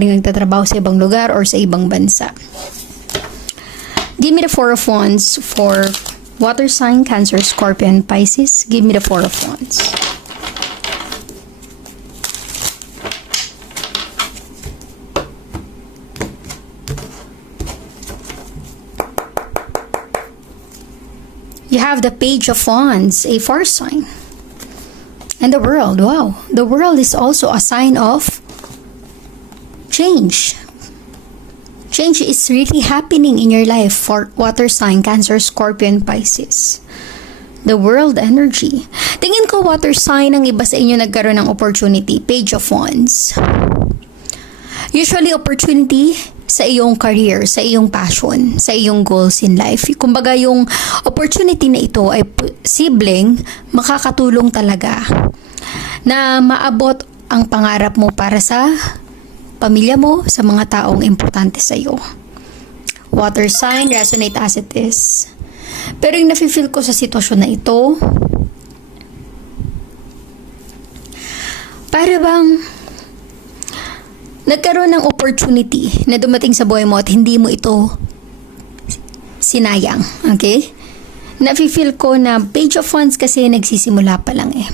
nagtatrabaho sa ibang lugar or sa ibang bansa. Give me the Four of Wands for water sign, Cancer, Scorpio, and Pisces. Give me the Four of Wands. You have the Page of Wands, a fire sign. And the World, wow. The World is also a sign of change. Change is really happening in your life for water sign, Cancer, Scorpio, and Pisces. The World energy. Tingin ko water sign ang iba sa inyo nagkaroon ng opportunity. Page of Wands. Usually opportunity sa iyong career, sa iyong passion, sa iyong goals in life. Kumbaga yung opportunity na ito ay posibleng makakatulong talaga na maabot ang pangarap mo para sa pamilya mo, sa mga taong importante sa iyo. Water sign, resonate as it is. Pero yung nafe-feel ko sa sitwasyon na ito, para bang nagkaroon ng opportunity na dumating sa buhay mo at hindi mo ito sinayang. Okay? Nafe-feel ko na Page of Wands kasi nagsisimula pa lang eh.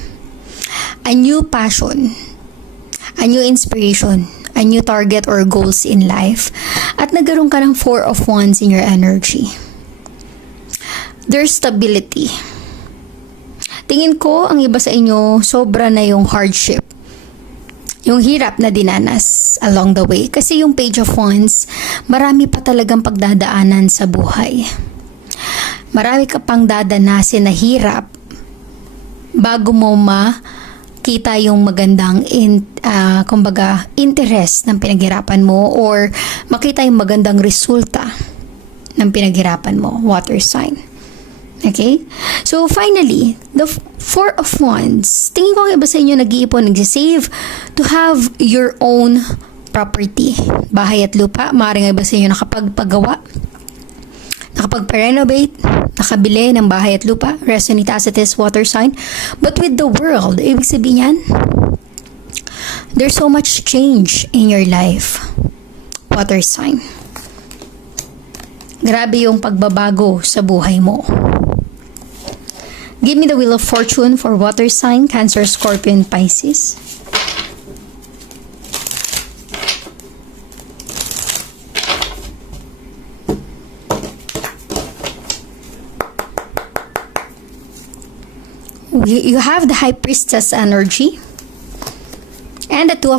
A new passion, a new inspiration, a new target or goals in life, at nagkaroon ka ng Four of Wands in your energy. There's stability. Tingin ko, ang iba sa inyo, sobra na yung hardship, yung hirap na dinanas along the way. Kasi yung Page of Wands, marami pa talagang pagdadaanan sa buhay. Marami ka pang dadanasin na hirap bago mo kita yung magandang kumbaga interest ng pinaghirapan mo or makita yung magandang resulta ng pinaghirapan mo, water sign. Okay? So finally, the Four of Wands. Tingin ko ang iba sa inyo nag-iipon, nag-save to have your own property, bahay at lupa. Maaaring iba sa inyo nakapagpagawa, nakapag-renovate, nakabili ng bahay at lupa. Resonate as it is, water sign. But with the World, ibig sabihin yan, there's so much change in your life. Water sign. Grabe yung pagbabago sa buhay mo. Give me the Wheel of Fortune for water sign, Cancer, Scorpio, and Pisces. You have the High Priestess energy and the Two of